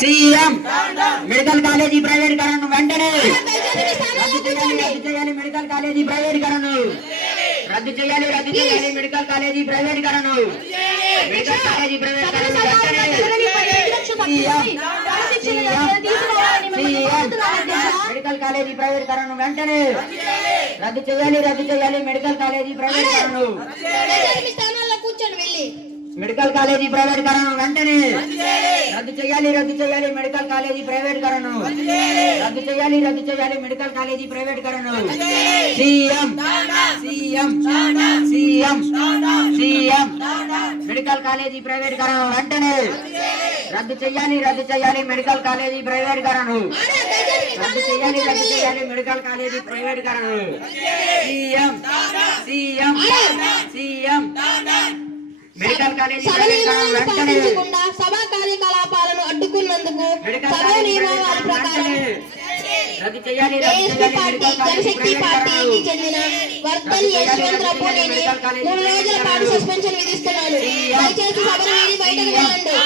CM medical college ప్రైవేటీకరణను వెంటనే రద్దు చేయాలి. మెడికల్ కాలేజీ ప్రైవేటీకరణను రద్దు చేయాలి. మెడికల్ కాలేజీ ప్రైవేటీకరణను మెడికల్ కాలేజీ ప్రైవేటీకరణను మెడికల్ కాలేజీ ప్రైవేటీకరణను వెంటనే రద్దు చేయాలి. మెడికల్ కాలేజీ ప్రైవేటీకరణను మెడికల్ కాలేజీ ప్రైవేటీకరణను వెంటనే రద్దు చేయాలి. మెడికల్ కాలేజీ ప్రైవేటీకరణను రద్దు చేయాలి. మెడికల్ కాలేజీ ప్రైవేటీకరణను సీఎం మెడికల్ కాలేజీ ప్రైవేటీకరణను వెంటనే రద్దు చేయాలి. మెడికల్ కాలేజీ ప్రైవేటీకరణను రద్దు చేయాలి. మెడికల్ కాలేజీ ప్రైవేటీకరణను సీఎం మెడికల్ కాలేజీ పాటించకుండా సభా కార్యకలాపాలను అడ్డుకున్నందుకు సభా నియమావళి ప్రకారం ఏఎస్పీ పార్టీ జనశక్తి పార్టీకి చెందిన వర్తన్ యశ్వంతరావు పూణేని 3 రోజుల పాటు సస్పెన్షన్ విధిస్తున్నాను. దయచేసి సభను వీడి బయటకు వెళ్ళండి.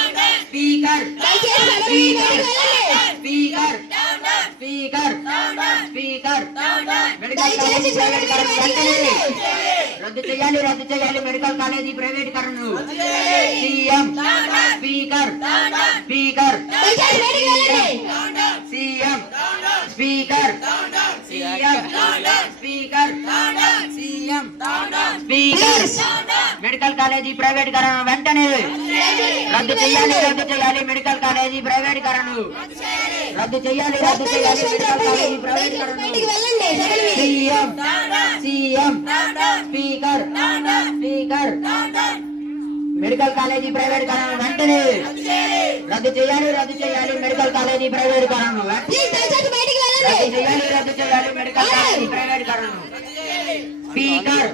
రద్దు చేయాలి. మెడికల్ కాలేజీ ప్రైవేటీకరణను సీఎం స్పీకర్ మెడికల్ కాలేజీ ప్రైవేటీకరణ వెంటనే రద్దు చేయాలి. మెడికల్ కాలేజీ ప్రైవేటీకరణను రద్దు చేయాలి. మెడికల్ కాలేజీ ప్రైవేటీకరణను సీఎం స్పీకర్ మెడికల్ కాలేజీ ప్రైవేటీకరణ వెంటనే రద్దు చేయాలి. మెడికల్ కాలేజీ ప్రైవేటీకరణను రద్దు చేయాలి. మెడికల్ కాలేజీ ప్రైవేటీకరణను స్పీకర్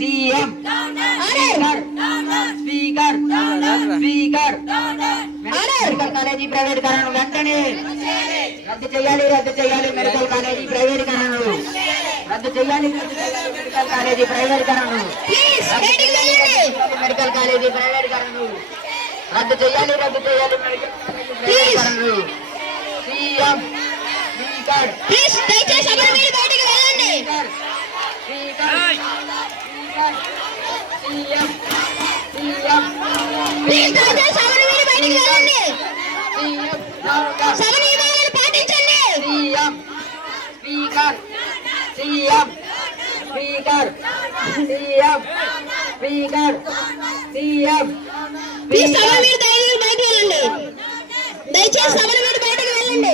సీఎం మెడికల్ కాలేజీ ప్రైవేటీకరణ వెంటనే రద్దు చేయాలి. మెడికల్ కాలేజీ ప్రైవేటీకరణను రద్దు చేయాలి. మెడికల్ కాలేజీ ప్రైవేటీకరణను మెడికల్ కాలేజీ ప్రైవేటీకరణను రద్దు చేయాలి. ప్రైవేటీకరణను సీఎం దయచేసి సభను వీడి బయటకు వెళ్ళండి.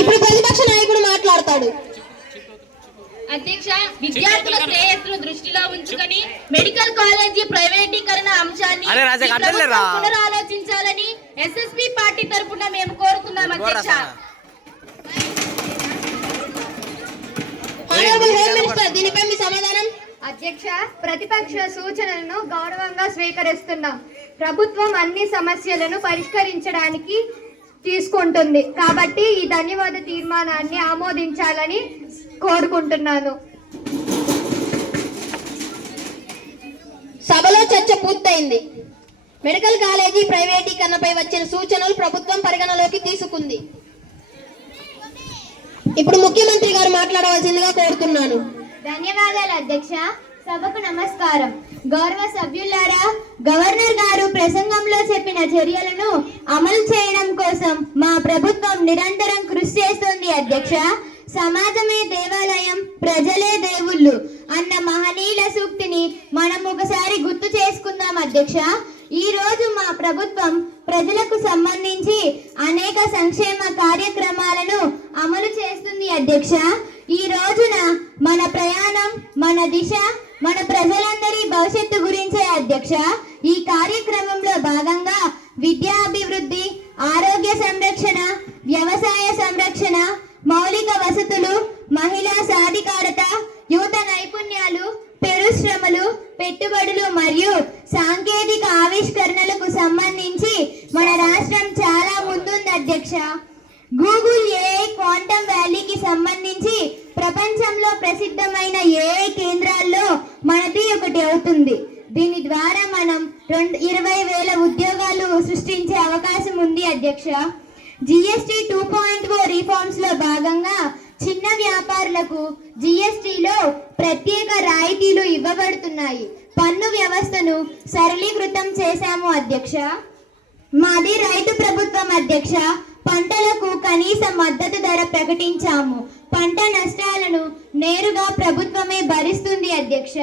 ఇప్పుడు ప్రతిపక్ష నాయకుడు మాట్లాడతాడు. అధ్యక్ష, విద్యార్థుల శ్రేయస్సును దృష్టిలో ఉంచుకొని మెడికల్ కాలేజీ ప్రైవేటీకరణ అంశాన్ని పునరాలోచించాలని ఎస్ఎస్పీ పార్టీ తరఫున మేము కోరుతున్నాం. అధ్యక్ష, దీనిపై మీ సమాధానం. అధ్యక్ష, ప్రతిపక్ష సూచనలను గౌరవంగా స్వీకరిస్తున్నాం. ప్రభుత్వం అన్ని సమస్యలను పరిష్కరించడానికి తీసుకుంటుంది కాబట్టి ఈ ధన్యవాద తీర్మానాన్ని ఆమోదించాలని కోరుకుంటున్నాను. సభలో చర్చ పూర్తయింది. మెడికల్ కాలేజీ ప్రైవేటీకరణపై వచ్చిన సూచనలు ప్రభుత్వం పరిగణలోకి తీసుకుంది. ఇప్పుడు ముఖ్యమంత్రి గారు మాట్లాడవలసిందిగా కోరుతున్నాను. ధన్యవాదాలు అధ్యక్ష. సభకు నమస్కారం. గౌరవ సభ్యులారా, గవర్నర్ గారు ప్రసంగంలో చెప్పిన చర్యలను అమలు చేయడం కోసం మా ప్రభుత్వం నిరంతరం కృషి చేస్తుంది. అధ్యక్ష, సమాజమే దేవాలయం, ప్రజలే దేవుళ్ళు అన్న మహనీయుల సూక్తిని మనం ఒకసారి గుర్తు చేసుకుందాం. అధ్యక్ష, ఈ రోజు మా ప్రభుత్వం ప్రజలకు సంబంధించి అనేక సంక్షేమ కార్యక్రమాలను అమలు చేస్తుంది. అధ్యక్ష, ఈ రోజున మన ప్రయాణం, మన దిశ, మన ప్రజలందరి భవిష్యత్తు గురించే. అధ్యక్ష, ఈ కార్యక్రమంలో భాగంగా విద్యాభివృద్ధి, ఆరోగ్య సంరక్షణ, వ్యవసాయ సంరక్షణ, మౌలిక సాధికారత, యువత నైపుణ్యాలు, పరిశ్రమలు, పెట్టుబడులు మరియు సాంకేతిక ఆవిష్కరణలకు సంబంధించి మన రాష్ట్రం చాలా ముందుంది అధ్యక్ష. గూగుల్ ఏఐ క్వాంటమ్ వ్యాలీకి సంబంధించి ప్రపంచంలో ప్రసిద్ధమైన ఏఐ కేంద్రాల్లో మనది ఒకటి అవుతుంది. దీని ద్వారా మనం 20,000 ఉద్యోగాలు సృష్టించే అవకాశం ఉంది అధ్యక్ష. జిఎస్టి 2.0 రిఫార్మ్స్ లో భాగంగా చిన్న వ్యాపారులకు జిఎస్టిలో ప్రత్యేక రాయితీలు ఇవ్వబడుతున్నాయి. పన్ను వ్యవస్థను సరళీకృతం చేశాము అధ్యక్ష. మాది రైతు ప్రభుత్వం అధ్యక్ష. పంటలకు కనీస మద్దతు ధర ప్రకటించాము. పంట నష్టాలను నేరుగా ప్రభుత్వమే భరిస్తుంది అధ్యక్ష.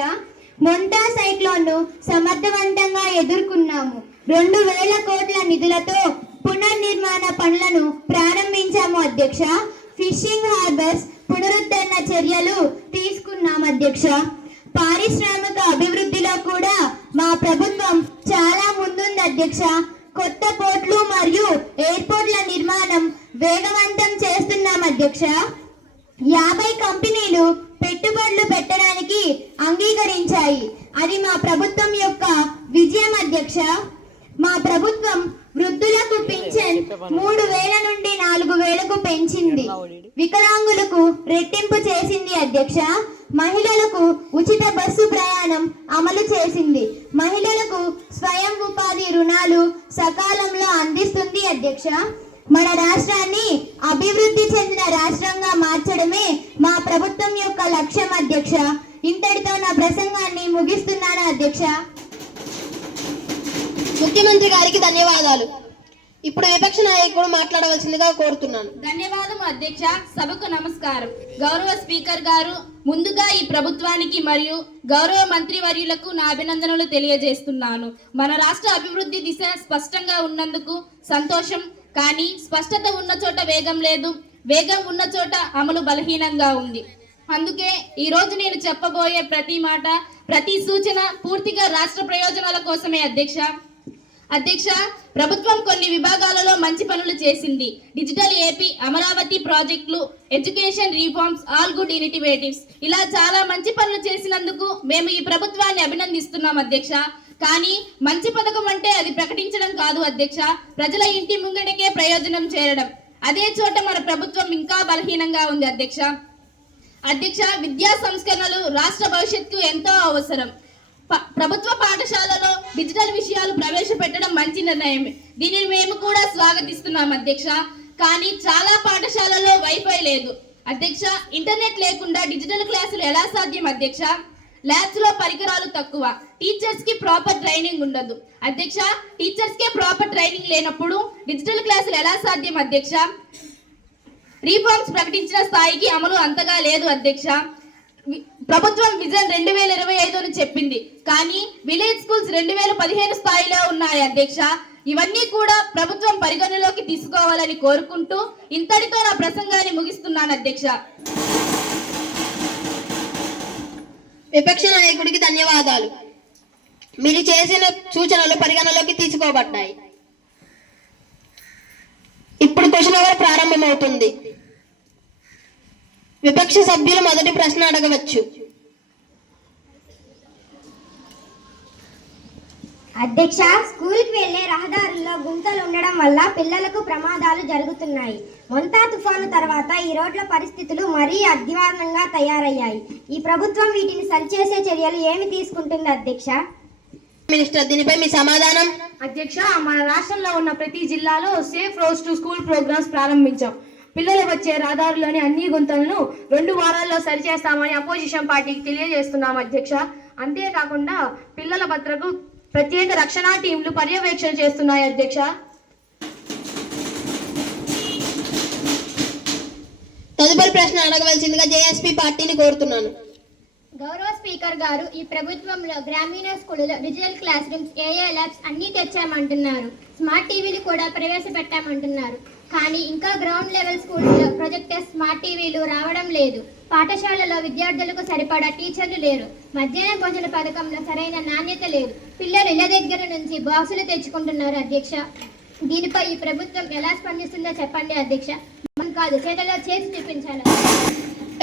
మొంటా సైక్లోన్ను సమర్థవంతంగా ఎదుర్కొన్నాము. 2,000 కోట్ల నిధులతో పునర్నిర్మాణ పనులను ప్రారంభించాము అధ్యక్ష. ఫిషింగ్ హార్బర్స్ పునరుద్ధరణ చర్యలు తీసుకున్నాం అధ్యక్ష. పారిశ్రామిక అభివృద్ధిలో కూడా మా ప్రభుత్వం చాలా ముందుంది అధ్యక్ష. కొత్త పోర్ట్లు మరియు ఎయిర్పోర్ట్ల నిర్మాణం వేగవంతం చేస్తున్నాం అధ్యక్ష. 50 కంపెనీలు పెట్టుబడులు పెట్టడానికి అంగీకరించాయి. అది మా ప్రభుత్వం యొక్క విజయం అధ్యక్ష. మా ప్రభుత్వం వృద్ధులకు పింఛన్ 3,000 నుండి 4,000కు పెంచింది. వికలాంగులకు రెట్టింపు చేసింది అధ్యక్ష. మహిళలకు ఉచిత బస్సు ప్రయాణం అమలు చేసింది. మహిళలకు స్వయం ఉపాధి రుణాలు సకాలంలో అందిస్తుంది అధ్యక్ష. మన రాష్ట్రాన్ని అభివృద్ధి చెందిన రాష్ట్రంగా మార్చడమే మా ప్రభుత్వం యొక్క లక్ష్యం అధ్యక్ష. ఇంతటితో నా ప్రసంగాన్ని ముగిస్తున్నాను అధ్యక్ష. ముఖ్యమంత్రి గారికి ధన్యవాదాలు. ఇప్పుడు విపక్ష నాయకుడు మాట్లాడవలసిందిగా కోరుతున్నాను. ధన్యవాదం అధ్యక్ష. సభకు నమస్కారం. గౌరవ స్పీకర్ గారు, ముందుగా ఈ ప్రభుత్వానికి మరియు గౌరవ మంత్రివర్యులకు నా అభినందనలు తెలియజేస్తున్నాను. మన రాష్ట్ర అభివృద్ధి దిశ స్పష్టంగా ఉన్నందుకు సంతోషం. కానీ స్పష్టత ఉన్న చోట వేగం లేదు, వేగం ఉన్న చోట అమలు బలహీనంగా ఉంది. అందుకే ఈ రోజు నేను చెప్పబోయే ప్రతి మాట, ప్రతి సూచన పూర్తిగా రాష్ట్ర ప్రయోజనాల కోసమే అధ్యక్ష. ప్రభుత్వం కొన్ని విభాగాలలో మంచి పనులు చేసింది. డిజిటల్ ఏపీ, అమరావతి ప్రాజెక్టులు, ఎడ్యుకేషన్ రిఫార్మ్స్, ఆల్ గుడ్ ఇనిటివేటివ్స్, ఇలా చాలా మంచి పనులు చేసినందుకు మేము ఈ ప్రభుత్వాన్ని అభినందిస్తున్నాం అధ్యక్ష. కానీ మంచి పథకం అంటే అది ప్రకటించడం కాదు అధ్యక్ష, ప్రజల ఇంటి ముంగడికే ప్రయోజనం చేరడం. అదే చోట మన ప్రభుత్వం ఇంకా బలహీనంగా ఉంది అధ్యక్ష. విద్యా సంస్కరణలు రాష్ట్ర భవిష్యత్తుకు ఎంతో అవసరం. ప్రభుత్వ పాఠశాలలో డిజిటల్ విషయాలు ప్రవేశపెట్టడం మంచి నిర్ణయం. దీనిని మేము కూడా స్వాగతిస్తున్నాం అధ్యక్ష. కానీ చాలా పాఠశాలలో వైఫై లేదు అధ్యక్ష. ఇంటర్నెట్ లేకుండా డిజిటల్ క్లాసులు ఎలా సాధ్యం అధ్యక్ష? ల్యాబ్స్ లో పరికరాలు తక్కువ, టీచర్స్ కి ప్రాపర్ ట్రైనింగ్ ఉండదు అధ్యక్ష. టీచర్స్ కే ప్రాపర్ ట్రైనింగ్ లేనప్పుడు డిజిటల్ క్లాసులు ఎలా సాధ్యం అధ్యక్ష? రిఫార్మ్స్ ప్రకటించిన స్థాయికి అమలు అంతగా లేదు అధ్యక్ష. ప్రభుత్వం విజన్ 2025 అని చెప్పింది, కానీ విలేజ్ స్కూల్స్ 2015 స్థాయిలో ఉన్నాయి అధ్యక్ష. ఇవన్నీ కూడా ప్రభుత్వం పరిగణలోకి తీసుకోవాలని కోరుకుంటూ ఇంతటితో నా ప్రసంగాన్ని ముగిస్తున్నాను అధ్యక్ష. విపక్ష నాయకుడికి ధన్యవాదాలు. మీరు చేసిన సూచనలు పరిగణలోకి తీసుకోబడ్డాయి. ఇప్పుడు క్వశ్చన్ అవర్ ప్రారంభమవుతుంది. విపక్ష సభ్యులు మొదటి ప్రశ్న అడగవచ్చు. అధ్యక్ష, స్కూల్కి వెళ్లే రహదారుల్లో గుంతలు ఉండడం వల్ల పిల్లలకు ప్రమాదాలు జరుగుతున్నాయి. మొంతా తుఫాను తర్వాత ఈ రోడ్ల పరిస్థితులు మరీ అధ్వాన్నంగా తయారయ్యాయి. ఈ ప్రభుత్వం వీటిని సరిచేసే చర్యలు ఏమి తీసుకుంటుంది అధ్యక్ష? మినిస్టర్, దీనిపై మీ సమాధానం. అధ్యక్ష, మన రాష్ట్రంలో ఉన్న ప్రతి జిల్లాలో safe roads to school programmes ప్రారంభించాం. పిల్లలు వచ్చే రహదారుల్లోని అన్ని గుంతలను 2 వారాల్లో సరిచేస్తామని అపోజిషన్ పార్టీకి తెలియజేస్తున్నాం అధ్యక్ష. అంతేకాకుండా పిల్లల భద్రతకు ప్రత్యేక రక్షణ టీంలు పర్యవేక్షణ చేస్తున్నాయి అధ్యక్ష. తదుపరి ప్రశ్న అడగవలసిందిగా జేఎస్పీ పార్టీని కోరుతున్నాను. గౌరవ స్పీకర్ గారు, ఈ ప్రభుత్వంలో గ్రామీణ స్కూళ్ళలో డిజిటల్ క్లాస్ రూమ్స్, ఏఏ ల్యాబ్స్ అన్నీ తెచ్చామంటున్నారు. స్మార్ట్ టీవీలు కూడా ప్రవేశపెట్టామంటున్నారు. కానీ ఇంకా గ్రౌండ్ లెవెల్ స్కూల్స్లో ప్రొజెక్టర్, స్మార్ట్ టీవీలు రావడం లేదు. పాఠశాలలో విద్యార్థులకు సరిపడా టీచర్లు లేరు. మధ్యాహ్న భోజన పథకంలో సరైన నాణ్యత లేదు. పిల్లలు ఇళ్ల దగ్గర నుంచి బాక్సులు తెచ్చుకుంటున్నారు అధ్యక్ష. దీనిపై ఈ ప్రభుత్వం ఎలా స్పందిస్తుందో చెప్పండి అధ్యక్ష. మనం కాదు, చేతలో చేసి చూపించాలి.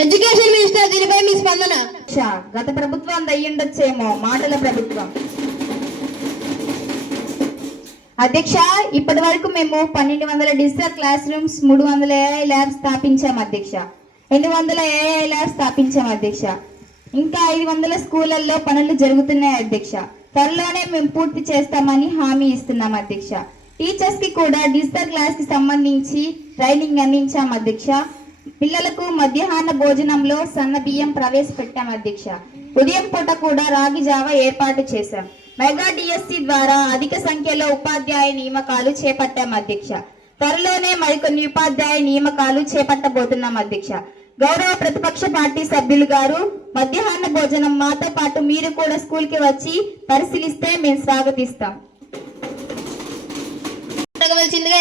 ఎడ్యుకేషన్ మినిస్టర్ దీనిపై మీ స్పందన. గత ప్రభుత్వం దయ్యుండొచ్చేమో, మాటల ప్రభుత్వం. అధ్యక్ష, ఇప్పటి వరకు మేము 1200 digital class rooms, 300 AI labs స్థాపించాం అధ్యక్ష. 800 AI ల్యాబ్స్ స్థాపించాం అధ్యక్ష. ఇంకా 500 స్కూళ్ళల్లో పనులు జరుగుతున్నాయి అధ్యక్ష. త్వరలోనే మేము పూర్తి చేస్తామని హామీ ఇస్తున్నాం అధ్యక్ష. టీచర్స్ కి కూడా డిజిటల్ క్లాస్ కి సంబంధించి ట్రైనింగ్ అందించాం అధ్యక్ష. పిల్లలకు మధ్యాహ్న భోజనంలో సన్న బియ్యం ప్రవేశపెట్టాం అధ్యక్ష. ఉదయం పూట కూడా రాగి జావ ఏర్పాటు చేశాం. మెగా డిఎస్సి ద్వారా అధిక సంఖ్యలో ఉపాధ్యాయ నియామకాలు చేపట్టాం అధ్యక్ష. త్వరలోనే మరికొన్ని ఉపాధ్యాయ నియామకాలు చేపట్టబోతున్నాం అధ్యక్ష. గౌరవ ప్రతిపక్ష పార్టీ సభ్యులు గారు, మధ్యాహ్న భోజనం మాతో పాటు మీరు కూడా స్కూల్ కి వచ్చి పరిశీలిస్తే మేము స్వాగతిస్తాం.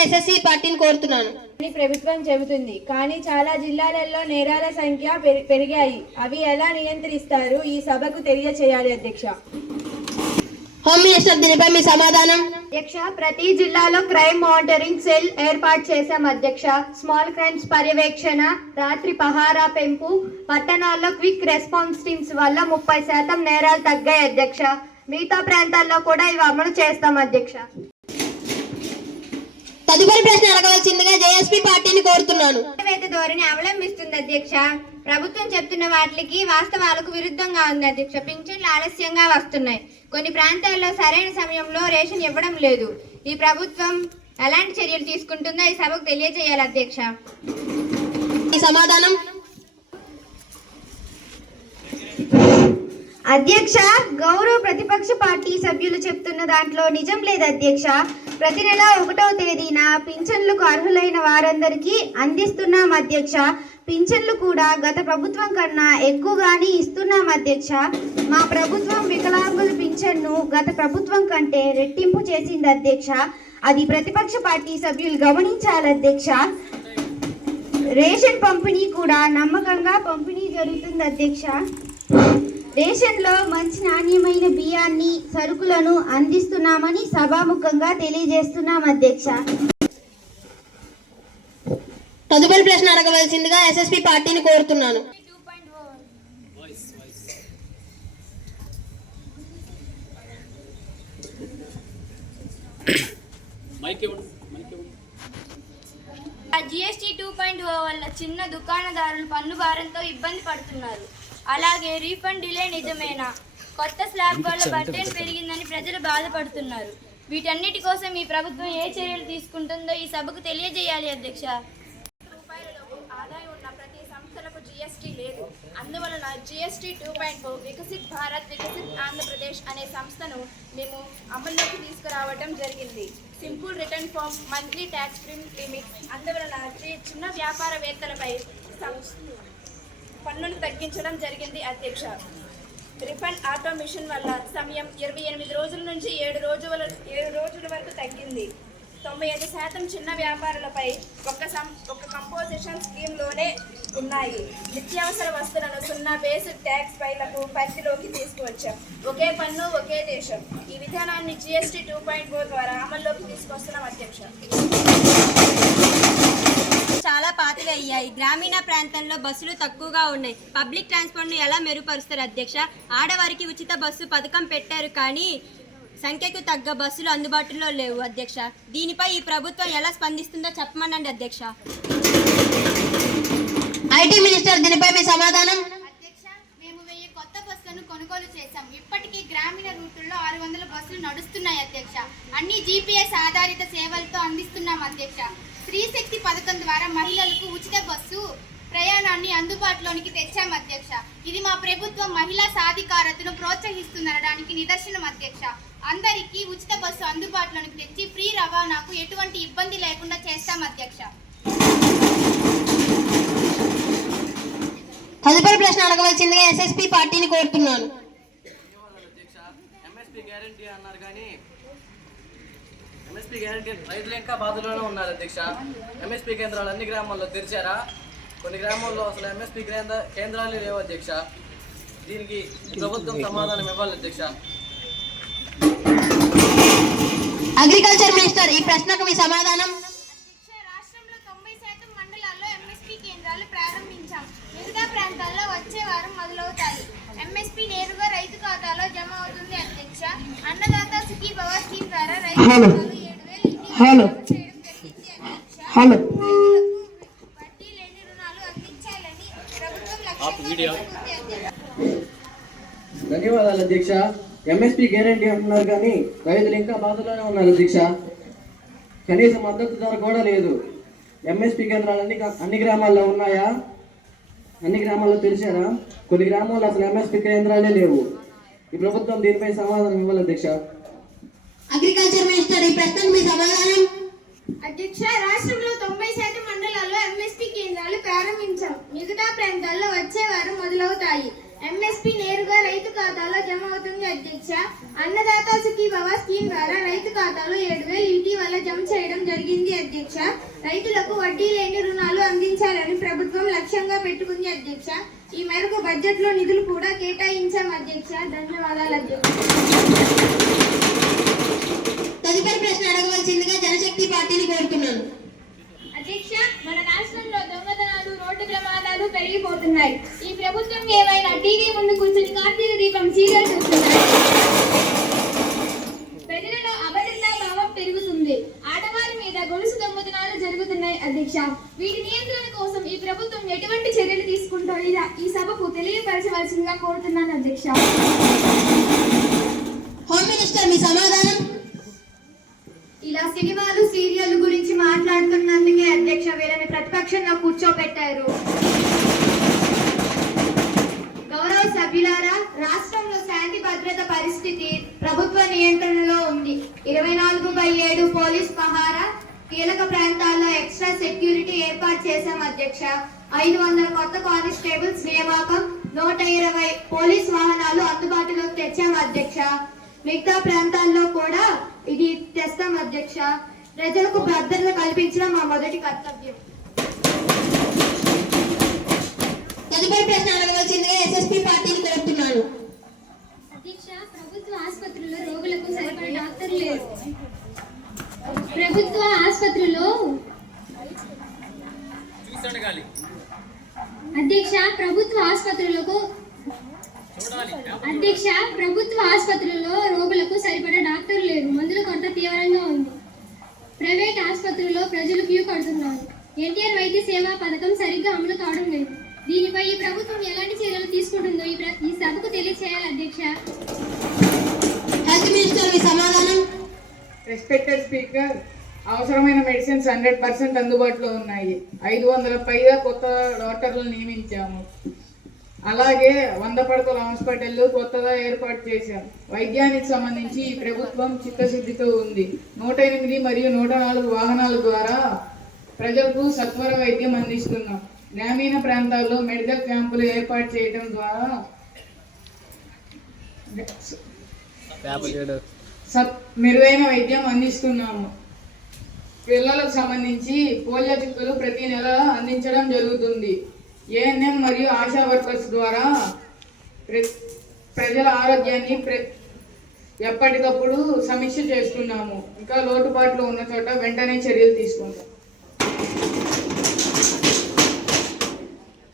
ఎస్ఎస్సి పార్టీని కోరుతున్నాను అని ప్రభుత్వం చెబుతుంది. కానీ చాలా జిల్లాలలో నేరాల సంఖ్య పెరిగాయి. అవి ఎలా నియంత్రిస్తారు? ఈ సభకు తెలియచేయాలి అధ్యక్ష. హోమ్ మినిస్టర్ దీనిపై మీ సమాధానం. అధ్యక్ష, ప్రతి జిల్లాలో క్రైమ్ మానిటరింగ్ సెల్ ఏర్పాటు చేశాం అధ్యక్ష. స్మాల్ క్రైమ్స్ పర్యవేక్షణ, రాత్రి పహారా పెంపు, పట్టణాల్లో క్విక్ రెస్పాన్స్ టీమ్స్ వల్ల 30% నేరాలు తగ్గాయి అధ్యక్ష. మిగతా ప్రాంతాల్లో కూడా ఇవి అమలు చేస్తాం అధ్యక్ష. తదుపరి ప్రశ్న అడగవలసిందిగా జేఎస్పీ పార్టీని కోరుతున్నాను. ధోరణి అవలంబిస్తుంది అధ్యక్ష. ప్రభుత్వం చెప్తున్న వాటికి వాస్తవాలకు విరుద్ధంగా ఉంది అధ్యక్ష. పింఛన్లు ఆలస్యంగా వస్తున్నాయి. కొన్ని ప్రాంతాల్లో సరైన సమయంలో రేషన్ ఇవ్వడం లేదు. ఈ ప్రభుత్వం ఎలాంటి చర్యలు తీసుకుంటుందో ఈ సభకు తెలియజేయాలి అధ్యక్ష. ఈ సమాధానం. అధ్యక్ష, గౌరవ ప్రతిపక్ష పార్టీ సభ్యులు చెప్తున్న దాంట్లో నిజం లేదు అధ్యక్ష. ప్రతి నెల 1వ తేదీన పింఛన్లకు అర్హులైన వారందరికీ అందిస్తున్నాం అధ్యక్ష. పింఛన్లు కూడా గత ప్రభుత్వం కన్నా ఎక్కువగానే ఇస్తున్నాం అధ్యక్ష. మా ప్రభుత్వం వికలాంగుల పింఛన్ను గత ప్రభుత్వం కంటే రెట్టింపు చేసింది అధ్యక్ష. అది ప్రతిపక్ష పార్టీ సభ్యులు గమనించాలి అధ్యక్ష. రేషన్ పంపిణీ కూడా నమ్మకంగా పంపిణీ జరుగుతుంది అధ్యక్ష. రేషన్లో మంచి నాణ్యమైన బియ్యాన్ని, సరుకులను అందిస్తున్నామని సభాముఖంగా తెలియజేస్తున్నాం అధ్యక్ష. తదుపరి ప్రశ్న అడగవలసిందిగా ఎస్ఎస్పీ పార్టీని కోరుతున్నాను. జిఎస్టీ 2.0 వల్ల చిన్న దుకాణదారులు పన్ను భారంతో ఇబ్బంది పడుతున్నారు. అలాగే రీఫండ్ డిలే నిజమేనా? కొత్త స్లాబ్ వల్ల బర్డెన్ పెరిగిందని ప్రజలు బాధపడుతున్నారు. వీటన్నిటి కోసం ఈ ప్రభుత్వం ఏ చర్యలు తీసుకుంటుందో ఈ సభకు తెలియజేయాలి అధ్యక్ష. ఆదాయం ఉన్న ప్రతి సంస్థలకు జిఎస్టీ లేదు. అందువలన జిఎస్టీ 2.0 వికసిత్ భారత్ వికసిత్ ఆంధ్రప్రదేశ్ అనే సంస్థను మేము అమల్లోకి తీసుకురావడం జరిగింది. Simple return form, monthly tax free limit. అందువలన చిన్న వ్యాపారవేత్తలపై పన్నును తగ్గించడం జరిగింది అధ్యక్ష. రిఫండ్ ఆటోమేషన్ వల్ల సమయం 28 రోజుల నుంచి 7 రోజుల వరకు తగ్గింది. 95% చిన్న వ్యాపారులపై ఒక కంపోజిషన్ స్కీమ్లోనే ఉన్నాయి. నిత్యావసర వస్తువులను 0 బేసిక్ ట్యాక్స్ పైలకు పరిధిలోకి తీసుకువచ్చాం. ఒకే పన్ను ఒకే దేశం. ఈ విధానాన్ని జిఎస్టీ 2.0 ద్వారా అమల్లోకి తీసుకొస్తున్నాం అధ్యక్ష. చాలా పాతవి అయ్యాయి. గ్రామీణ ప్రాంతంలో బస్సులు తక్కువగా ఉన్నాయి. పబ్లిక్ ట్రాన్స్పోర్ట్ను ఎలా మెరుగుపరుస్తారు అధ్యక్ష? ఆడవారికి ఉచిత బస్సు పథకం పెట్టారు, కానీ సంఖ్యకు తగ్గ బస్సులు అందుబాటులో లేవు అధ్యక్ష. దీనిపై ఈ ప్రభుత్వం ఎలా స్పందిస్తుందో చెప్పమనండి అధ్యక్ష. ఐటీ మినిస్టర్ దీనిపై మీ సమాధానం. అధ్యక్ష, మేము 1000 కొత్త బస్సులను కొనుగోలు చేశాం. ఇప్పటికీ గ్రామీణ రూటుల్లో 600 బస్సులు నడుస్తున్నాయి అధ్యక్ష. అన్ని జీపీఎస్ ఆధారిత సేవలతో అందిస్తున్నాం అధ్యక్ష. స్త్రీ శక్తి పథకం ద్వారా మహిళలకు ఉచిత బస్సు ప్రయాణాన్ని అందుబాటులోనికి తెచ్చాం అధ్యక్ష. ఇది మా ప్రభుత్వం మహిళా సాధికారతను ప్రోత్సహిస్తుందనడానికి నిదర్శనం అధ్యక్ష. అందరికీ ఉచిత బస్సు అందుబాటులోనికి తెచ్చి ఫ్రీ రవాణాకు ఎటువంటి ఇబ్బంది లేకుండా చేస్తాం అధ్యక్ష. తదుపరి ప్రశ్న అడగవలసిందిగా ఎస్ఎస్పీ పార్టీని కోరుతున్నాను. ఎంఎస్పీ గ్యారెంటీ రైతులు ఇంకా బాధలోనే ఉన్నారు అధ్యక్ష. ఎంఎస్పీ కేంద్రాలు అన్ని గ్రామాల్లో తెరిచారా? కొన్ని గ్రామాల్లో అసలు ఎంఎస్పీ కేంద్రాలే లేవు అధ్యక్ష. దీనికి ప్రభుత్వం సమాధానం ఇవ్వాలి అధ్యక్ష. అగ్రికల్చర్ మినిస్టర్ ఈ ప్రశ్నకు మీ సమాధానం. రాష్ట్రంలో 90% మండలాల్లో ఎంఎస్పీ కేంద్రాలు ప్రారంభించాం. మిగతా ప్రాంతాల్లో వచ్చే వారం మొదలవుతాయి. ఎంఎస్పీ నేరుగా రైతు ఖాతాలో జమ అవుతుంది అధ్యక్ష. అన్నదాత సుఖీభవ స్కీమ్ ద్వారా రైతు ఖాతాలో 7,000 చేయడం జరిగింది అధ్యక్ష. రైతులకు వడ్డీ లేని రుణాలు అందించాలని ప్రభుత్వం లక్ష్యంగా పెట్టుకుంది అధ్యక్ష. ధన్యవాదాలు అధ్యక్ష. ఎంఎస్పీ గ్యారంటీ అంటున్నారు కానీ రైతులు ఇంకా బాధలోనే ఉన్నారు అధ్యక్ష. కనీస మద్దతు ధర కూడా లేదు. ఎంఎస్పీ కేంద్రాలు అన్ని గ్రామాల్లో ఉన్నాయా? అన్ని గ్రామాల్లో తెలిసారా? కొన్ని గ్రామాల్లో అసలు ఎంఎస్పీ కేంద్రాలే లేవు. ఈ ప్రభుత్వం దీనిపై సమాధానం ఇవ్వాలి అధ్యక్ష. అగ్రికల్చర్ మినిస్టర్, ఈ ప్రశ్నకు మీ సమాధానం. అధ్యక్ష, రాష్ట్రంలో 90% మండలాల్లో ఎంఎస్పీ కేంద్రాలు ప్రారంభించాం. మిగతా ప్రాంతాల్లో వచ్చే వారం మొదలవుతాయి. ఎంఎస్పీ నేరుగా రైతు ఖాతాలో జమ అవుతుంది అధ్యక్ష. అన్నదాత సుఖీభవ స్కీమ్ ద్వారా రైతు ఖాతాలో 7,000 ఇటీవల జమ చేయడం జరిగింది అధ్యక్ష. రైతులకు వడ్డీ లేని రుణాలు అందించాలని ప్రభుత్వం లక్ష్యంగా పెట్టుకుంది అధ్యక్ష. ఈ మేరకు బడ్జెట్ లో నిధులు కూడా కేటాయించాం అధ్యక్ష. ధన్యవాదాలు అధ్యక్ష. తదుపరి ప్రశ్న అడగవలసిందిగా జనశక్తి పార్టీని కోరుతున్నాను. అధ్యక్ష, మన రాష్ట్రంలో దొంగతనాలు, రోడ్డు ప్రమాదాలు పెరిగిపోతున్నాయి. ఈ ప్రభుత్వం ఏమైనా టీవీ ముందు కూర్చొని కార్తీక దీపం సీరియల్ చూస్తున్నాయి. ప్రజలలో అభద్రతా భావం పెరుగుతుంది. ఆడవారి మీద గొలుసు దొంగతనాలు జరుగుతున్నాయి అధ్యక్ష. వీటి నియంత్రణ కోసం ఈ ప్రభుత్వం ఎటువంటి చర్యలు తీసుకుంటో ఈ సభకు తెలియపరచవలసిందిగా కోరుతున్నాను అధ్యక్ష. హోమ్ మినిస్టర్, మీ సమాధానం. ఇలా సినిమాలు సీరియల్ గురించి మాట్లాడుతున్నందుకే అధ్యక్ష వీళ్ళని ప్రతిపక్షంలో కూర్చోబెట్టారు. గౌరవ సభ్యులారా, రాష్ట్రంలో శాంతి భద్రత పరిస్థితి ప్రభుత్వ నియంత్రణలో ఉంది. 24/7 పోలీస్ పహారా, కీలక ప్రాంతాల్లో ఎక్స్ట్రా సెక్యూరిటీ ఏర్పాటు చేశాం అధ్యక్ష. 500 కొత్త కానిస్టేబుల్స్ నియామకం, 120 పోలీస్ వాహనాలు అందుబాటులోకి తెచ్చాం అధ్యక్ష. మిగతా ప్రాంతాల్లో కూడా ఇది తెస్తాం అధ్యక్ష. ప్రజలకు భద్రత కల్పించడం మా మొదటి కర్తవ్యం. తదుపరి ప్రశ్న అడగవలసిందిగా ఎస్ఎస్పీ పార్టీని కోరుతున్నాను. అధ్యక్ష, ప్రభుత్వ ఆసుపత్రుల్లో రోగులకు సరిపడా డాక్టర్లు లేరు. ప్రభుత్వ ఆసుపత్రుల్లో ప్రభుత్వ ఆసుపత్రుల్లో రోగులకు సరిపడా డాక్టర్లు లేరు. మందుల కొరత తీవ్రంగా ఉంది. ప్రైవేట్ ఆసుపత్రుల్లో ప్రజలు క్యూ కడుతున్నారు. ఎన్టీఆర్ వైద్య సేవా పథకం సరిగ్గా అమలు కావడం లేదు. దీనిపై ఈ ప్రభుత్వం ఎలాంటి చర్యలు తీసుకుంటుందో ఈ సభకు తెలియజేయాలి అధ్యక్ష. హెల్త్ మినిస్టర్, మీ సమాధానం. రెస్పెక్టెడ్ స్పీకర్, అవసరమైన మెడిసిన్స్ 100% అందుబాటులో ఉన్నాయి. 500 పైగా కొత్త డాక్టర్లను నియమించాము. అలాగే 100 పడకల హాస్పిటల్ కొత్తగా ఏర్పాటు చేశాం. వైద్యానికి సంబంధించి ఈ ప్రభుత్వం చిత్తశుద్ధితో ఉంది. 108 మరియు 104 వాహనాల ద్వారా ప్రజలకు సత్వర వైద్యం అందిస్తున్నాం. గ్రామీణ ప్రాంతాల్లో మెడికల్ క్యాంపులు ఏర్పాటు చేయడం ద్వారా మెరుగైన వైద్యం అందిస్తున్నాము. పిల్లలకు సంబంధించి పోలియో చుక్కలు ప్రతి నెల అందించడం జరుగుతుంది. ఏఎన్ఎం మరియు ఆశా వర్కర్స్ ద్వారా ప్రజల ఆరోగ్యాన్ని ఎప్పటికప్పుడు సమీక్ష చేస్తున్నాము. ఇంకా లోటుపాట్లు ఉన్న చోట వెంటనే చర్యలు తీసుకుంటాం.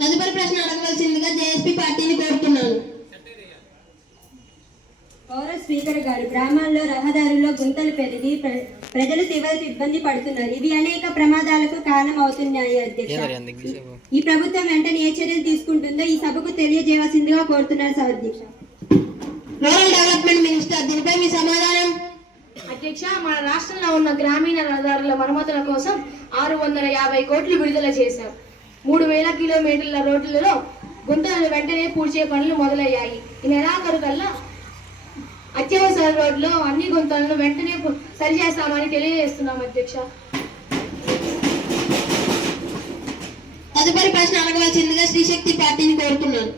తదుపరి ప్రశ్న అడగవలసిందిగా జేఎస్పీ పార్టీని కోరుతున్నాను. గౌరవ స్పీకర్ గారు, గ్రామాల్లో రహదారుల్లో గుంతలు పెరిగి ప్రజలు తీవ్రంగా ఇబ్బంది పడుతున్నారు. ఇవి అనేక ప్రమాదాలకు కారణం అవుతున్నాయి అధ్యక్ష. ఈ ప్రభుత్వం వెంటనే ఏ చర్యలు తీసుకుంటుందో ఈ సభకు తెలియజేయవలసిందిగా కోరుతున్నారు అధ్యక్ష. రూరల్ డెవలప్మెంట్ మినిస్టర్, దీనిపై మీ సమాధానం. అధ్యక్ష, మన రాష్ట్రంలో ఉన్న గ్రామీణ రహదారుల మరమ్మతుల కోసం 650 కోట్లు విడుదల చేశాం. 3000 కిలోమీటర్ల రోడ్లలో గుంతలను వెంటనే పూడ్చే పనులు మొదలయ్యాయి. ఈ నెలాఖరు కల్లా అత్యవసర రోడ్లో అన్ని గుంతలను వెంటనే సరిచేస్తామని తెలియజేస్తున్నాం అధ్యక్ష. తదుపరి ప్రశ్న అడగవలసిందిగా శ్రీశక్తి పార్టీని కోరుతున్నాను.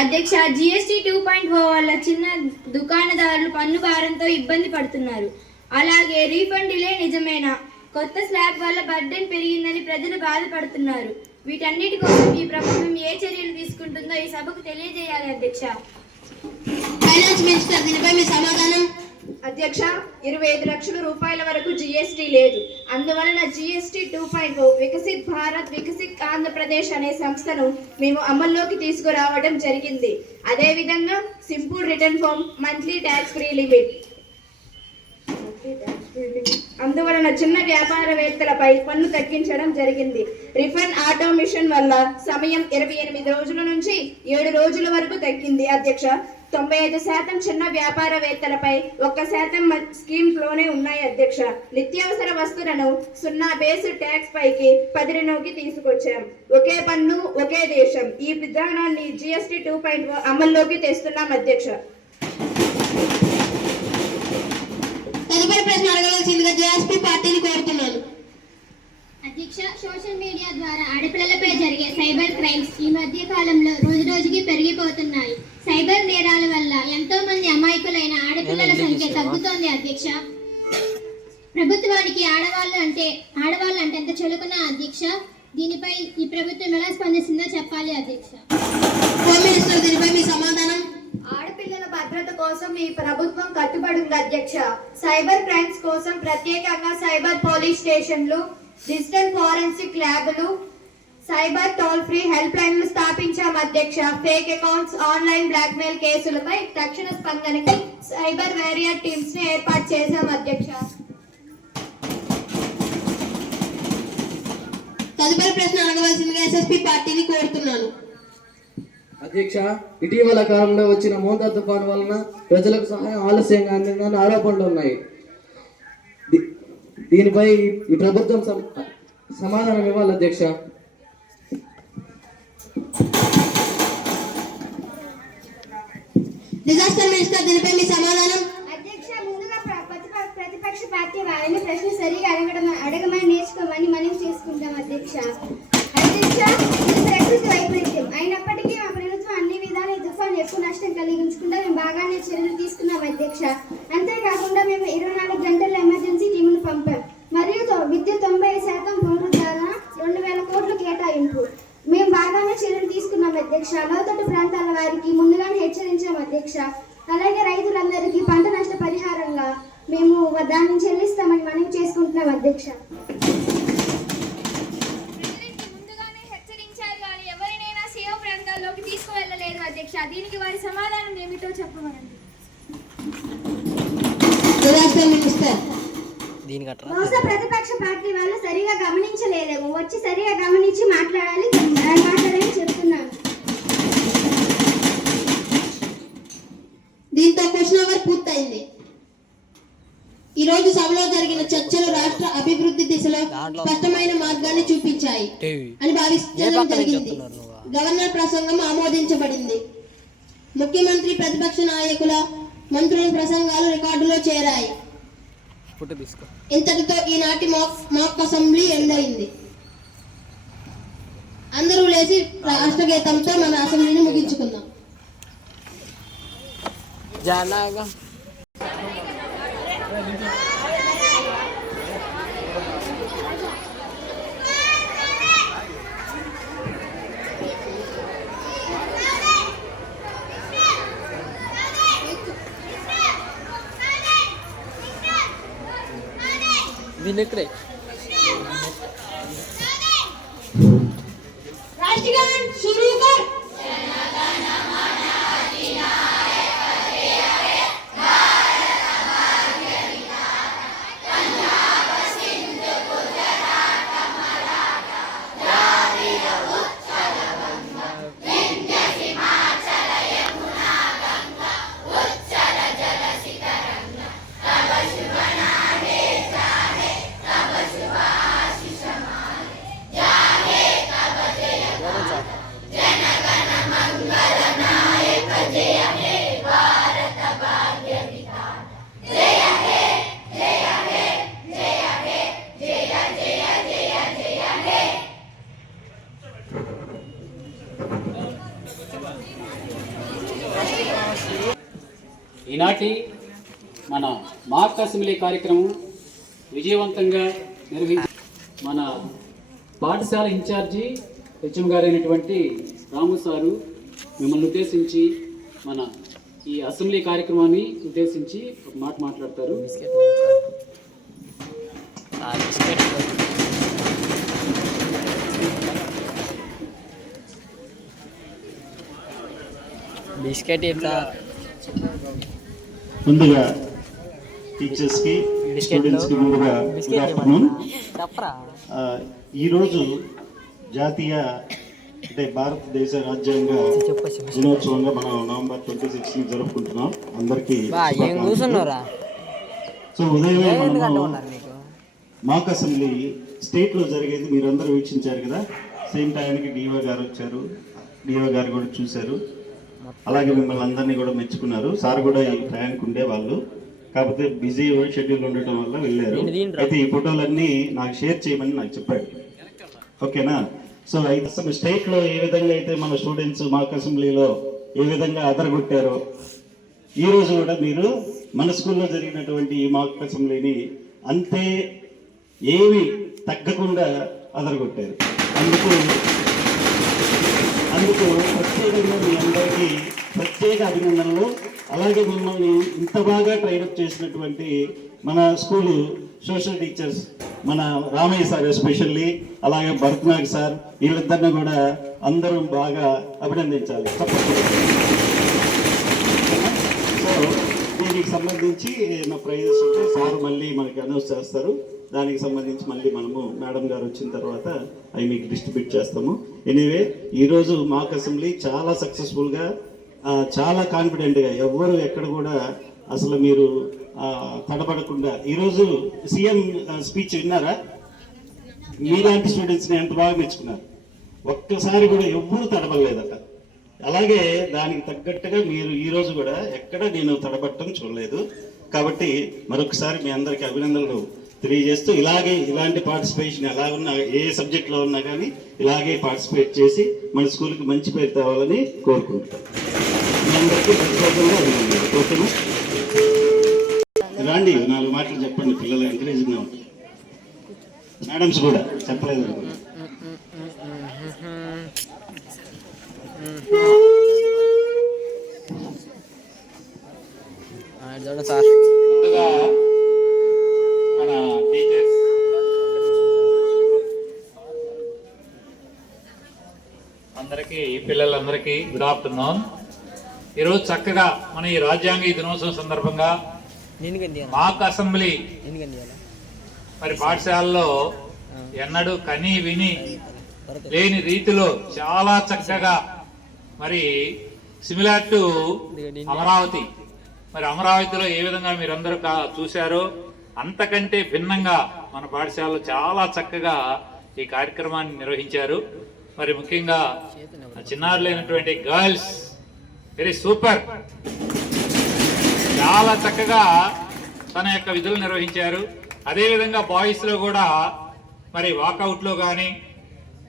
అధ్యక్ష, GST 2.0 వల్ల చిన్న దుకాణదారులు పన్ను భారంతో ఇబ్బంది పడుతున్నారు. అలాగే రీఫండ్ డిలే నిజమేనా? కొత్త స్లాబ్ వల్ల బర్డెన్ పెరిగిందని ప్రజలు బాధపడుతున్నారు. వీటన్నిటి కోసం ఈ ప్రభుత్వం ఏ చర్యలు తీసుకుంటుందో ఈ సభకు తెలియజేయాలి అధ్యక్ష. ఫైనాన్స్ మినిస్టర్ దీనిపై మీ సమాధానం. అధ్యక్ష, 25 లక్షల రూపాయల వరకు జిఎస్టీ లేదు. అందువలన జిఎస్టీ 2.0 వికసిత్ భారత్ వికసిత్ ఆంధ్రప్రదేశ్ అనే సంస్థను మేము అమల్లోకి తీసుకురావడం జరిగింది. అదేవిధంగా simple return form, monthly tax free limit. అందువలన చిన్న వ్యాపారవేత్తలపై పన్ను తగ్గించడం జరిగింది. రిఫండ్ ఆటోమేషన్ వల్ల సమయం 28 రోజుల నుంచి 7 రోజుల వరకు తగ్గింది. అధ్యక్ష, 95% చిన్న వ్యాపారవేత్తలపై 1% స్కీమ్లోనే ఉన్నాయి. అధ్యక్ష, నిత్యావసర వస్తువులను 0 బేస్ ట్యాక్స్ పైకి 10 తీసుకొచ్చాం. ఒకే పన్ను ఒకే దేశం ఈ విధానాన్ని జిఎస్టీ 2.0 అమల్లోకి తెస్తున్నాం. అధ్యక్ష, తదుపరి ప్రశ్న అడగవలసిందిగా జేఎస్పీ పార్టీని కోరుతున్నాను. అధ్యక్ష, సోషల్ మీడియా ద్వారా ఆడపిల్లలపై జరిగే సైబర్ క్రైమ్స్ ఈ మధ్య కాలంలో రోజురోజుకి పెరిగిపోతున్నాయి. సైబర్ నేరాల వల్ల ఎంతో మంది అమాయకులైన ఆడపిల్లల సంఖ్య తగ్గుతోంది. అధ్యక్ష, ప్రభుత్వానికి ఆడవాళ్ళు అంటే ఎంత చులకన. అధ్యక్ష, దీనిపై ఈ ప్రభుత్వం ఎలా స్పందిస్తుందో చెప్పాలి. అధ్యక్ష, హోమ్ మినిస్టర్ దీనిపై మీ సమాధానం. ఆడపిల్లల భద్రత కోసం ఈ ప్రభుత్వం కట్టుబడి ఉంది. అధ్యక్ష, సైబర్ క్రైమ్స్ కోసం ప్రత్యేకంగా సైబర్ పోలీస్ స్టేషన్లు, డిజిటల్ ఫోరెన్సిక్ ల్యాబ్లు, సైబర్ టోల్ ఫ్రీ హెల్ప్ లైన్లు స్థాపించాం. అధ్యక్ష, ఫేక్ అకౌంట్స్, ఆన్లైన్ బ్లాక్మెయిల్ కేసులపై తక్షణ స్పందనకి సైబర్ వారియర్ టీమ్స్ ని ఏర్పాటు చేశాం. అధ్యక్ష, తదుపరి ప్రశ్న అడగవలసిందిగా ఎస్ఎస్పీ పార్టీని కోరుతున్నాను. అధ్యక్ష, ఇటీవల కాలంలో వచ్చిన మోంతా తుఫాను వలన ప్రజలకు సహాయం ఆలస్యంగా అందిందని ఆరోపణలు ఉన్నాయి. దీనిపై ఈ ప్రభుత్వం సమాధానం ఇవ్వాలి. అధ్యక్ష, డిజాస్టర్ మినిస్టర్ దీనిపై మీ సమాధానం. అధ్యక్ష, ముందుగా ప్రతిపక్ష పార్టీ వారిని ప్రశ్న సరిగా అడగమని నేర్చుకోమని మనం చేసుకుంటాం. అధ్యక్ష, ఇది ప్రకృతి వైపరీత్యం అయినప్పటికీ మా ప్రభుత్వం అన్ని విధాలు ఈ తుఫాను ఎక్కువ నష్టం కలిగించకుండా మేము బాగానే చర్యలు తీసుకున్నాం. అధ్యక్ష, అంతేకాకుండా మేము 24 గంటల ఎమర్జెన్సీ టీమును పంపాం. మరియు విద్యుత్ 90% పునరుద్ధరణ, 2000 కోట్లు కేటాయింపు. మేము బాగానే చర్యలు తీసుకున్నాం. అధ్యక్ష, లోతట్టు ప్రాంతాల వారికి ముందుగానే హెచ్చరించాం. అధ్యక్ష, అలాగే రైతులందరికీ పంట నష్ట పరిహారంగా మేము దాన్ని చెల్లిస్తామని మనం చేసుకుంటున్నాం. అధ్యక్ష, ముందుగానే హెచ్చరించారు కానీ ఎవరినైనా సేవ ప్రాంతాల్లోకి తీసుకువెళ్ళలేదు. అధ్యక్ష, దీనికి వారి సమాధానం ఏమిటో చెప్పమనండి. Disaster minister. బహుశా ప్రతిపక్ష పార్టీ వాళ్ళు సరిగా గమనించలేదేమో. వచ్చి సరిగా గమనించి మాట్లాడాలని చెప్తున్నాను. దీంతో క్వశ్చన్ అవర్ పూర్తయింది. ఈ రోజు సభలో జరిగిన చర్చలు రాష్ట్ర అభివృద్ధి దిశలో స్పష్టమైన మార్గాన్ని చూపించాయి అని భావించడం జరిగింది. గవర్నర్ ప్రసంగం ఆమోదించబడింది. ముఖ్యమంత్రి, ప్రతిపక్ష నాయకుల, మంత్రుల ప్రసంగాలు రికార్డులో చేరాయి. ఇంతటితో ఈనాటి మాక్ అసెంబ్లీ ఎండ్ అయింది. అందరూ లేచి రాష్ట్ర గీతంతో మన అసెంబ్లీని ముగించుకుందాం. राष्ट्रगान शुरू कर। ఈనాటి మన మాక్ అసెంబ్లీ కార్యక్రమం విజయవంతంగా నిర్వహించి మన పాఠశాల ఇన్ఛార్జి హెచ్ఎం గారైనటువంటి రాము సారు మిమ్మల్ని ఉద్దేశించి మన ఈ అసెంబ్లీ కార్యక్రమాన్ని ఉద్దేశించి ఒక మాట మాట్లాడతారు. ముందుగా టీచర్స్కి స్టూడెంట్స్కి ముందుగా గుడ్ ఆఫ్టర్నూన్. ఈరోజు జాతీయ అంటే భారతదేశ రాజ్యాంగ దినోత్సవంగా మనం నవంబర్ 26 జరుపుకుంటున్నాం. అందరికీ సో ఉదయమే మనము మాక్ అసెంబ్లీ స్టేట్లో జరిగేది మీరందరూ వీక్షించారు కదా. సేమ్ టైంకి డిఓ గారు వచ్చారు, డిఓ గారు కూడా చూశారు. అలాగే మిమ్మల్ని అందరినీ కూడా మెచ్చుకున్నారు. సార్ కూడా ఈ టైంకి ఉండేవాళ్ళు, కాకపోతే బిజీ షెడ్యూల్ ఉండటం వల్ల వెళ్ళారు. అయితే ఈ ఫోటోలన్నీ నాకు షేర్ చేయమని నాకు చెప్పాడు. ఓకేనా? సో అయితే స్టేట్లో ఏ విధంగా అయితే మన స్టూడెంట్స్ మాక్ అసెంబ్లీలో ఏ విధంగా అదరగొట్టారో ఈరోజు కూడా మీరు మన స్కూల్లో జరిగినటువంటి ఈ మాక్ అసెంబ్లీని అంతే ఏమి తగ్గకుండా అదరగొట్టారు. అందుకు ప్రత్యేకంగా మీ అందరికీ ప్రత్యేక అభినందనలు. అలాగే మిమ్మల్ని ఇంత బాగా ట్రైనప్ చేసినటువంటి మన స్కూలు సోషల్ టీచర్స్, మన రామయ్య సార్ ఎస్పెషల్లీ, అలాగే భరత్నాగ్ సార్, వీళ్ళిద్దరిని కూడా అందరం బాగా అభినందించాలి. సో దీనికి సంబంధించి నా ప్రైజెస్ ఉంటే సార్ మళ్ళీ మనకి అనౌన్స్ చేస్తారు. దానికి సంబంధించి మళ్ళీ మనము మేడం గారు వచ్చిన తర్వాత అవి మీకు డిస్ట్రిబ్యూట్ చేస్తాము. ఎనీవే ఈరోజు మాక్ అసెంబ్లీ చాలా సక్సెస్ఫుల్గా, చాలా కాన్ఫిడెంట్గా, ఎవ్వరు ఎక్కడ కూడా అసలు మీరు తడబడకుండా. ఈరోజు సీఎం స్పీచ్ విన్నారా? మీలాంటి స్టూడెంట్స్ని ఎంత బాగా మెచ్చుకున్నారు. ఒక్కసారి కూడా ఎవ్వరూ తడబడలేదట. అలాగే దానికి తగ్గట్టుగా మీరు ఈరోజు కూడా ఎక్కడ నేను తడబట్టడం చూడలేదు. కాబట్టి మరొకసారి మీ అందరికీ అభినందనలు తెలియజేస్తూ, ఇలాంటి పార్టిసిపేషన్ ఎలా ఉన్నా, ఏ సబ్జెక్ట్లో ఉన్నా కానీ ఇలాగే పార్టిసిపేట్ చేసి మన స్కూల్కి మంచి పేరు తేవాలని కోరుకుంటాం. మీ అందరికీ ప్రత్యేకంగా అభినందనలు. ఓకేనా? రాండి, 4 మాటలు చెప్పండి. పిల్లలు ఎంకరేజింగ్గా ఉంటారు. మేడమ్స్ కూడా చెప్పలేదు అనుకోండి. మన టీచర్స్ అందరికీ, పిల్లలందరికీ గుడ్ ఆఫ్టర్నూన్. ఈరోజు చక్కగా మన ఈ రాజ్యాంగ దినోత్సవం సందర్భంగా మాక్ అసెంబ్లీ మరి పాఠశాలలో ఎన్నడూ కని విని లేని రీతిలో చాలా చక్కగా, మరి సిమిలర్ టు అమరావతి, మరి అమరావతిలో ఏ విధంగా మీరందరూ చూశారో అంతకంటే భిన్నంగా మన పాఠశాలలో చాలా చక్కగా ఈ కార్యక్రమాన్ని నిర్వహించారు. మరి ముఖ్యంగా చిన్నారులైనటువంటి గర్ల్స్ వెరీ సూపర్, చాలా చక్కగా తన యొక్క విధులు నిర్వహించారు. అదేవిధంగా బాయ్స్లో కూడా మరి వాకౌట్లో కానీ,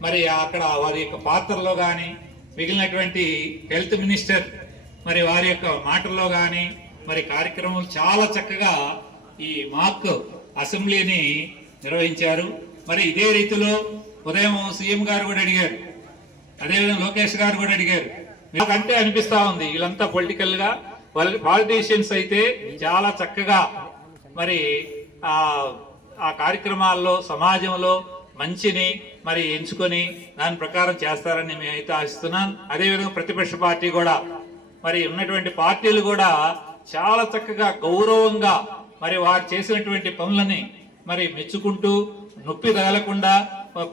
మరి అక్కడ వారి యొక్క పాత్రలో కానీ, మిగిలినటువంటి హెల్త్ మినిస్టర్ మరి వారి యొక్క మాటల్లో కానీ, మరి కార్యక్రమం చాలా చక్కగా ఈ మాక్ అసెంబ్లీని నిర్వహించారు. మరి ఇదే రీతిలో ఉదయం సీఎం గారు కూడా అడిగారు, అదేవిధంగా లోకేష్ గారు కూడా అడిగారు. నాకంటే అనిపిస్తా ఉంది వీళ్ళంతా పొలిటికల్ గా పాలిటీషియన్స్ అయితే చాలా చక్కగా మరి ఆ కార్యక్రమాల్లో సమాజంలో మంచిని మరి ఎంచుకొని దాని ప్రకారం చేస్తారని మేమైతే ఆశిస్తున్నాను. అదేవిధంగా ప్రతిపక్ష పార్టీ కూడా, మరి ఉన్నటువంటి పార్టీలు కూడా చాలా చక్కగా గౌరవంగా మరి వారు చేసినటువంటి పనులని మరి మెచ్చుకుంటూ, నొప్పి తగలకుండా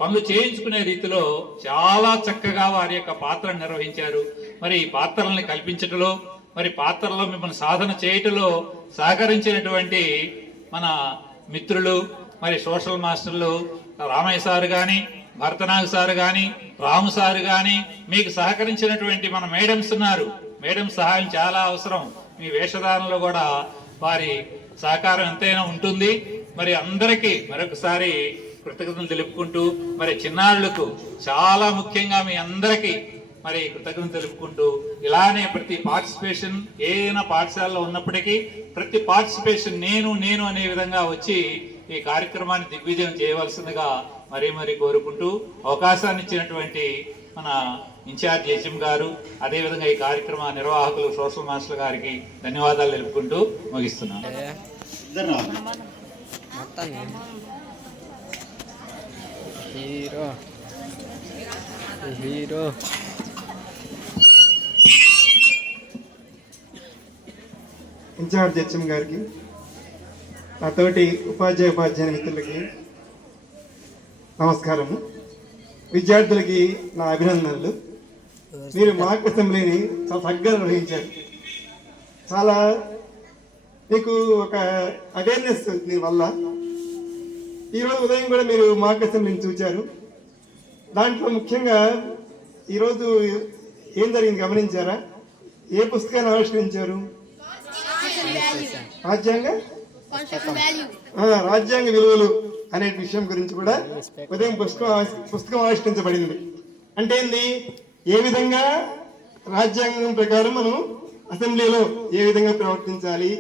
పనులు చేయించుకునే రీతిలో చాలా చక్కగా వారి యొక్క పాత్రను నిర్వహించారు. మరి ఈ పాత్రల్ని కల్పించటంలో, మరి పాత్రలో మిమ్మల్ని సాధన చేయటంలో సహకరించినటువంటి మన మిత్రులు, మరి సోషల్ మాస్టర్లు రామయ్య సార్ కానీ, భరతనాగ్ సార్ కానీ, రాము సార్ కానీ, మీకు సహకరించినటువంటి మన మేడమ్స్ ఉన్నారు. మేడం సహాయం చాలా అవసరం. మీ వేషధారణలో కూడా వారి సహకారం ఎంతైనా ఉంటుంది. మరి అందరికీ మరొకసారి కృతజ్ఞతలు తెలుపుకుంటూ, మరి చిన్నారులకు చాలా ముఖ్యంగా మీ అందరికీ మరి కృతజ్ఞతలు తెలుపుకుంటూ, ఇలానే ప్రతి పార్టిసిపేషన్ ఏదైనా పాఠశాలలో ఉన్నప్పటికీ ప్రతి పార్టిసిపేషన్ నేను అనే విధంగా వచ్చి ఈ కార్యక్రమాన్ని దిగ్విజయం చేయవలసిందిగా మరీ కోరుకుంటూ, అవకాశాన్ని ఇచ్చినటువంటి మన ఇన్ఛార్జ్ హెచ్ఎం గారు, అదేవిధంగా ఈ కార్యక్రమ నిర్వాహకులు సోషల్ మాస్టర్ గారికి ధన్యవాదాలు తెలుపుకుంటూ ముగిస్తున్నాను. ఇన్ఛార్జ్ హెచ్ఎం గారికి, నాతోటి ఉపాధ్యాయ మిత్రులకి నమస్కారము. విద్యార్థులకి నా అభినందనలు. మీరు మాక్ అసెంబ్లీని చాలా చక్కగా నిర్వహించారు. చాలా మీకు ఒక అవేర్నెస్ దీని వల్ల. ఈరోజు ఉదయం కూడా మీరు మాక్ అసెంబ్లీని చూచారు. దాంట్లో ముఖ్యంగా ఈరోజు ఏం జరిగింది గమనించారా? ఏ పుస్తకాన్ని ఆవిష్కరించారు? రాజ్యాంగ విలువలు అనే విషయం గురించి కూడా ఉదయం పుస్తకం ఆవిష్కరించబడింది. అంటే ఏంది? ఏ విధంగా రాజ్యాంగం ప్రకారం మనం అసెంబ్లీలో ఏ విధంగా ప్రవర్తించాలి,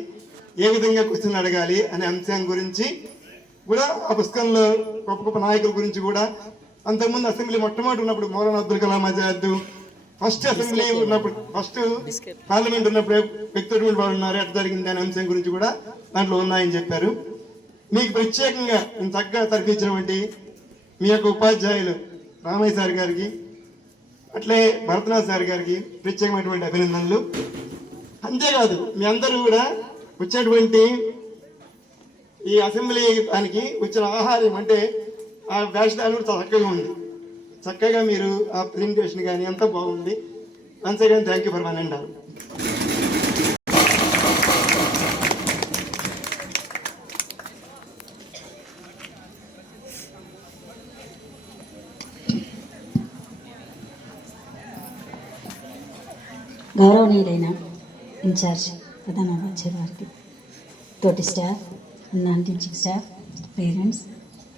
ఏ విధంగా క్వశ్చన్ అడగాలి అనే అంశం గురించి కూడా ఆ పుస్తకంలో గొప్ప గొప్ప నాయకుల గురించి కూడా, అంతకుముందు అసెంబ్లీ మొట్టమొదటి ఉన్నప్పుడు మౌలానా అబ్దుల్ కలాం ఆజాద్, ఫస్ట్ అసెంబ్లీ ఉన్నప్పుడు, ఫస్ట్ పార్లమెంట్ ఉన్నప్పుడు వ్యక్తులు వాళ్ళు ఉన్నారు, ఎట్లా జరిగింది అనే అంశం గురించి కూడా దాంట్లో ఉన్నాయని చెప్పారు. మీకు ప్రత్యేకంగా చక్కగా తరపించినటువంటి మీ యొక్క ఉపాధ్యాయులు రామయ్య సార్ గారికి, అట్లే భరతనాథ్ సార్ గారికి ప్రత్యేకమైనటువంటి అభినందనలు. అంతేకాదు మీ అందరూ కూడా వచ్చేటువంటి ఈ అసెంబ్లీ దానికి వచ్చిన ఆహారం అంటే ఆ వేషధారణ కూడా చాలా చక్కగా ఉంది. చక్కగా మీరు ఆ ప్రెజెంటేషన్ కానీ అంతా బాగుంది. Once again thank you for one and all. గౌరవనీయులైన ఇన్ఛార్జ్ ప్రధానోపాధ్యాయుల వారికి, తోటి staff, non teaching staff, parents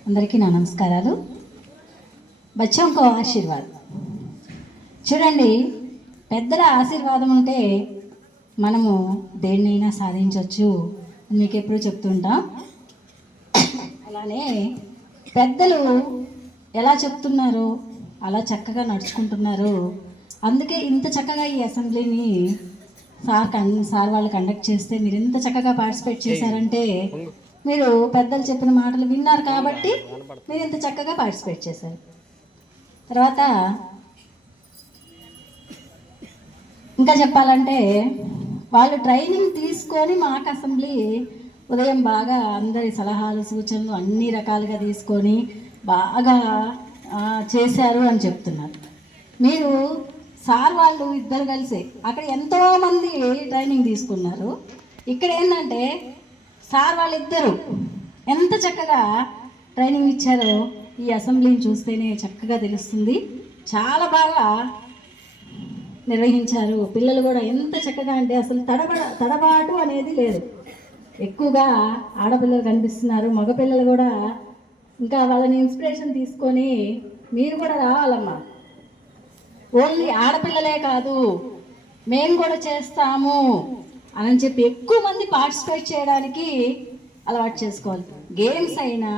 అందరికీ నా నమస్కారాలు. బచ్చోం కో ఆశీర్వాద్. చూడండి, పెద్దల ఆశీర్వాదం ఉంటే మనము దేన్నైనా సాధించవచ్చు మీకు ఎప్పుడు చెప్తుంటాం. అలానే పెద్దలు ఎలా చెప్తున్నారో అలా చక్కగా నడుచుకుంటున్నారు. అందుకే ఇంత చక్కగా ఈ అసెంబ్లీని సార్ వాళ్ళు కండక్ట్ చేస్తే మీరు ఇంత చక్కగా పార్టిసిపేట్ చేశారంటే మీరు పెద్దలు చెప్పిన మాటలు విన్నారు కాబట్టి మీరు ఇంత చక్కగా పార్టిసిపేట్ చేశారు. తర్వాత ఇంకా చెప్పాలంటే వాళ్ళు ట్రైనింగ్ తీసుకొని మాకు అసెంబ్లీ ఉదయం బాగా అందరి సలహాలు సూచనలు అన్ని రకాలుగా తీసుకొని బాగా చేశారు అని చెప్తున్నారు. మీరు సార్ వాళ్ళు ఇద్దరు కలిసి అక్కడ ఎంతోమంది ట్రైనింగ్ తీసుకున్నారు. ఇక్కడ ఏంటంటే సార్ వాళ్ళిద్దరూ ఎంత చక్కగా ట్రైనింగ్ ఇచ్చారో ఈ అసెంబ్లీని చూస్తేనే చక్కగా తెలుస్తుంది. చాలా బాగా నిర్వహించారు. పిల్లలు కూడా ఎంత చక్కగా అంటే అసలు తడబాటు అనేది లేదు. ఎక్కువగా ఆడపిల్లలు కనిపిస్తున్నారు. మగపిల్లలు కూడా ఇంకా వాళ్ళని ఇన్స్పిరేషన్ తీసుకొని మీరు కూడా రావాలమ్మా. ఓన్లీ ఆడపిల్లలే కాదు, మేము కూడా చేస్తాము అని చెప్పి ఎక్కువ మంది పార్టిసిపేట్ చేయడానికి అలవాటు చేసుకోవాలి. గేమ్స్ అయినా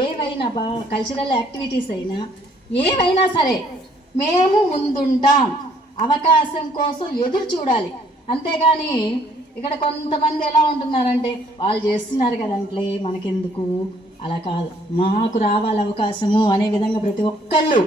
ఏవైనా కల్చరల్ యాక్టివిటీస్ అయినా ఏవైనా సరే మేము ముందుంటాం. అవకాశం కోసం ఎదురు చూడాలి. అంతేగాని ఇక్కడ కొంతమంది ఎలా ఉంటున్నారంటే వాళ్ళు చేస్తున్నారు కదంట్లే మనకెందుకు, అలా కాదు, మాకు రావాలి అవకాశము అనే విధంగా ప్రతి ఒక్కళ్ళు